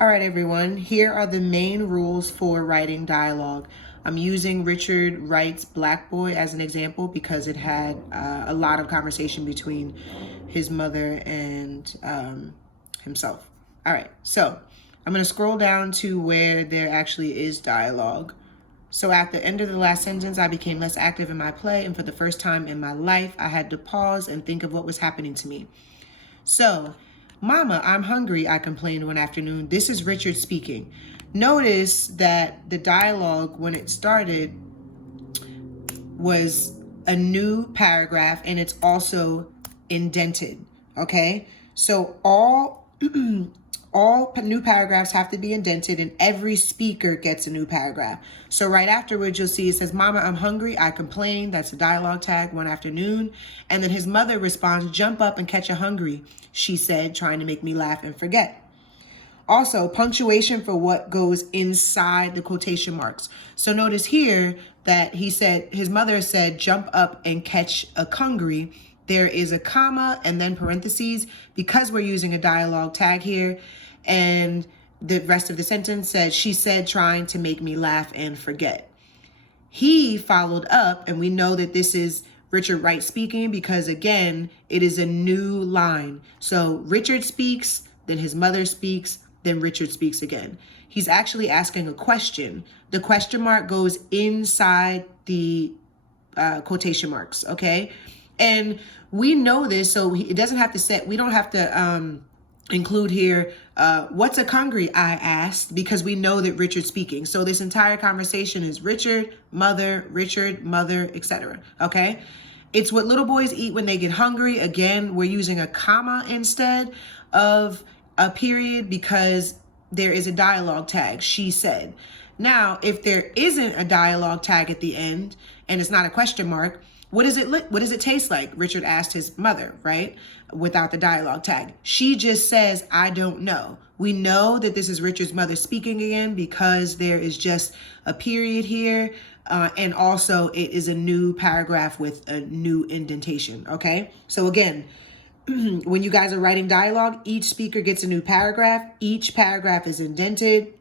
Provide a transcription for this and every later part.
All right, everyone, here are the main rules for writing dialogue. I'm using Richard Wright's Black Boy as an example because it had a lot of conversation between his mother and himself. All right, so I'm going to scroll down to where there actually is dialogue. So at the end of the last sentence, I became less active in my play, and for the first time in my life, I had to pause and think of what was happening to me. So, Mama, I'm hungry, I complained one afternoon. This is Richard speaking. Notice that the dialogue, when it started, was a new paragraph and it's also indented, okay? So all new paragraphs have to be indented and every speaker gets a new paragraph. So right afterwards, you'll see it says, Mama, I'm hungry, I complained. That's a dialogue tag, one afternoon. And then his mother responds, jump up and catch a hungry, she said, trying to make me laugh and forget. Also, punctuation for what goes inside the quotation marks. So notice here that his mother said, jump up and catch a hungry. There is a comma and then parentheses because we're using a dialogue tag here. And the rest of the sentence said, she said, trying to make me laugh and forget. He followed up, and we know that this is Richard Wright speaking because, again, it is a new line. So Richard speaks, then his mother speaks, then Richard speaks again. He's actually asking a question. The question mark goes inside the quotation marks, okay? And we know this, so it doesn't have to say, we don't have to include here, what's a hungry, I asked, because we know that Richard's speaking. So this entire conversation is Richard, mother, etc., okay? It's what little boys eat when they get hungry. Again, we're using a comma instead of a period because there is a dialogue tag, she said. Now, if there isn't a dialogue tag at the end and it's not a question mark, what does it taste like? Richard asked his mother, right? Without the dialogue tag. She just says, I don't know. We know that this is Richard's mother speaking again because there is just a period here. And also it is a new paragraph with a new indentation, okay? So again, when you guys are writing dialogue, each speaker gets a new paragraph. Each paragraph is indented.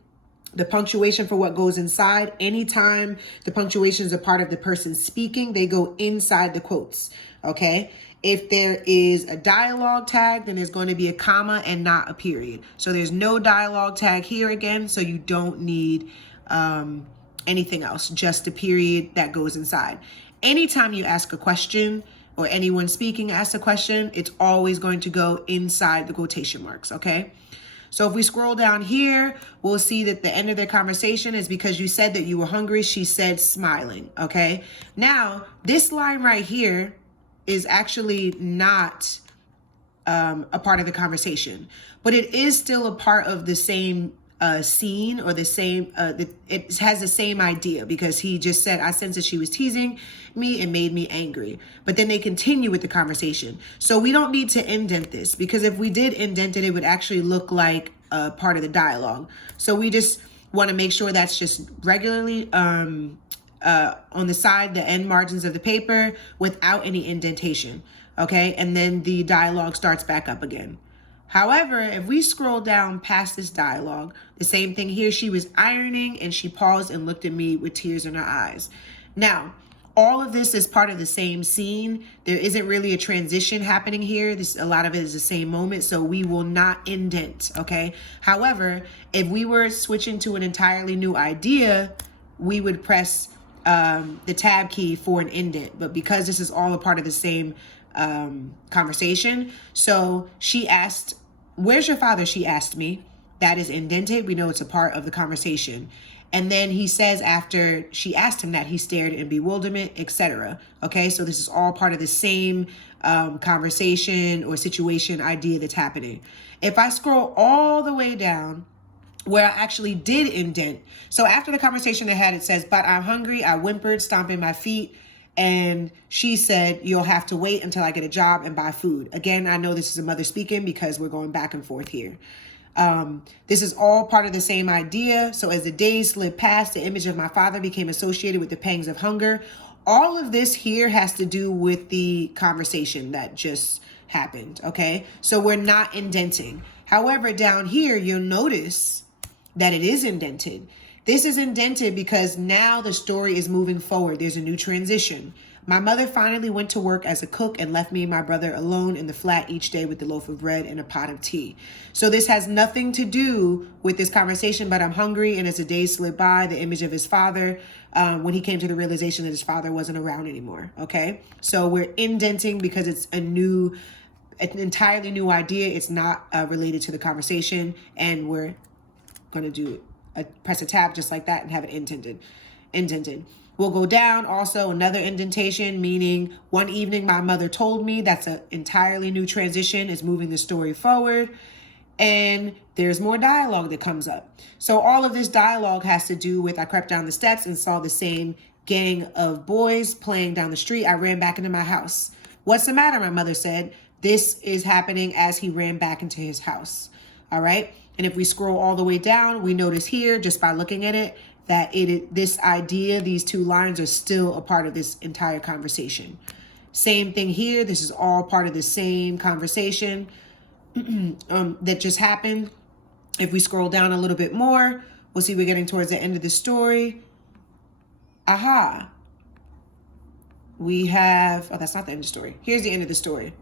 The punctuation for what goes inside, anytime the punctuation is a part of the person speaking, they go inside the quotes, okay? If there is a dialogue tag, then there's going to be a comma and not a period. So there's no dialogue tag here again, so you don't need anything else, just a period that goes inside. Anytime you ask a question, or anyone speaking asks a question, it's always going to go inside the quotation marks, okay? So if we scroll down here, we'll see that the end of their conversation is because you said that you were hungry, she said, smiling, okay? Now, this line right here is actually not a part of the conversation, but it is still a part of the same scene or the same, it has the same idea because he just said, I sensed that she was teasing me and made me angry. But then they continue with the conversation. So we don't need to indent this because if we did indent it, it would actually look like a part of the dialogue. So we just want to make sure that's just regularly on the side, the end margins of the paper without any indentation. Okay. And then the dialogue starts back up again. However, if we scroll down past this dialogue, the same thing here, she was ironing and she paused and looked at me with tears in her eyes. Now, all of this is part of the same scene. There isn't really a transition happening here. A lot of it is the same moment, so we will not indent, okay? However, if we were switching to an entirely new idea, we would press the tab key for an indent. But because this is all a part of the same conversation, so she asked, where's your father? She asked me. That is indented. We know it's a part of the conversation. And then he says after she asked him that, he stared in bewilderment, etc. Okay, so this is all part of the same conversation or situation idea that's happening. If I scroll all the way down where I actually did indent, so after the conversation they had, it says, but I'm hungry, I whimpered, stomping my feet. And she said, you'll have to wait until I get a job and buy food. Again, I know this is a mother speaking because we're going back and forth here. This is all part of the same idea. So as the days slid past, the image of my father became associated with the pangs of hunger. All of this here has to do with the conversation that just happened, okay? So we're not indenting. However, down here, you'll notice that it is indented. This is indented because now the story is moving forward. There's a new transition. My mother finally went to work as a cook and left me and my brother alone in the flat each day with the loaf of bread and a pot of tea. So this has nothing to do with this conversation, but I'm hungry. And as the days slid by, the image of his father, when he came to the realization that his father wasn't around anymore. Okay. So we're indenting because it's an entirely new idea. It's not related to the conversation. And we're going to press a tab just like that and have it indented. We'll go down. Also another indentation, meaning one evening my mother told me. That's an entirely new transition. It's moving the story forward. And there's more dialogue that comes up. So all of this dialogue has to do with, I crept down the steps and saw the same gang of boys playing down the street. I ran back into my house. What's the matter? My mother said. This is happening as he ran back into his house. All right. And if we scroll all the way down, we notice here, just by looking at it, that this idea, these two lines are still a part of this entire conversation. Same thing here. This is all part of the same conversation that just happened. If we scroll down a little bit more, we'll see we're getting towards the end of the story. Aha. We have, that's not the end of the story. Here's the end of the story.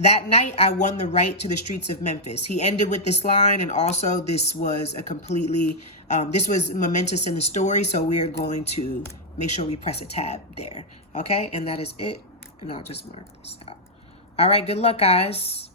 That night, I won the right to the streets of Memphis. He ended with this line, and also this was this was momentous in the story, so we are going to make sure we press a tab there, okay? And that is it, and I'll just mark this out. All right, good luck, guys.